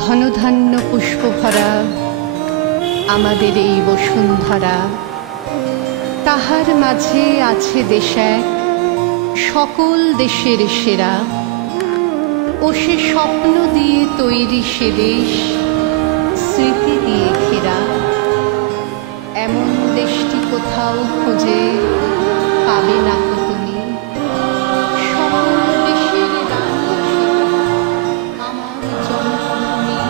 ধনধান্য পুষ্পভরা আমাদের এই বসুন্ধরা, তাহার মাঝে আছে দেশ এক সকল দেশের সেরা। ও সে স্বপ্ন দিয়ে তৈরি সে দেশ, স্মৃতি দিয়ে ঘেরা। এমন দেশটি কোথাও খুঁজে পাবে না কো তুমি। সকল দেশের রানী আমার জন্মভূমি।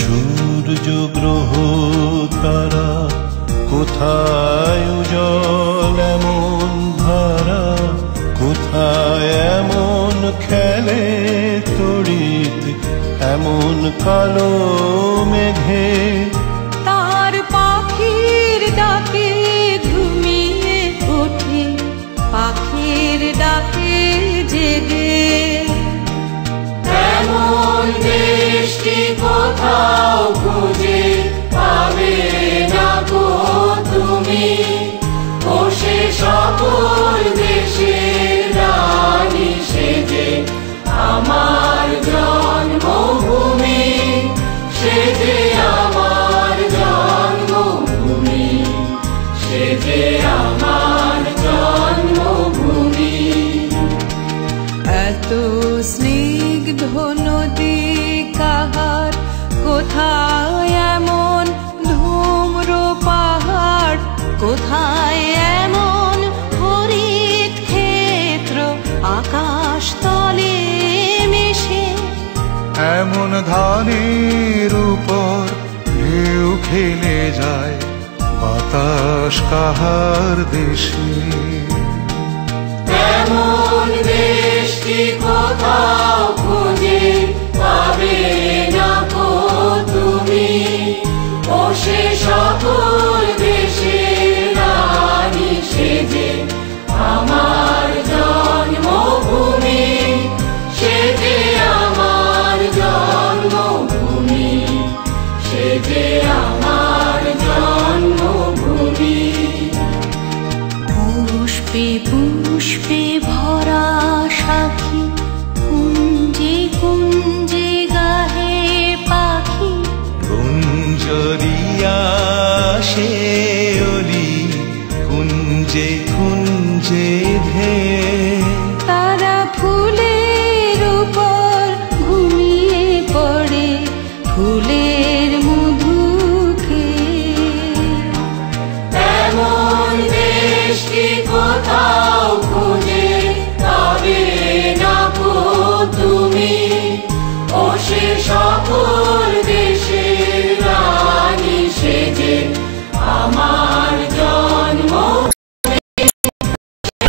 সূর্য গ্রহ তারা কোথায় উজ্জ্বল এমন ধারা, কোথায় এমন খেলে তড়িৎ এমন কালো মেঘে। তার পাখির ডাকে ঘুমিয়ে ওঠে, পাখির ডাকে জেগে। এমন দেশটি কোথাও খুঁজে পাবে না গো তুমি। ও সে সকল দেশের রানী সেজে আমার জন্মভূমি, সেজে আমার জন্মভূমি, সেজে আমার জন্মভূমি। এত স্নিগ্ধ নদী কাহার, কোথায় এমন ধূম্র পাহাড়, কোথায় এমন হরিত ক্ষেত্র আকাশ তলে মিশে। এমন ধানের উপর ঢেউ খেলে যায় বাতাস কাহার দেশে। এমন দেশ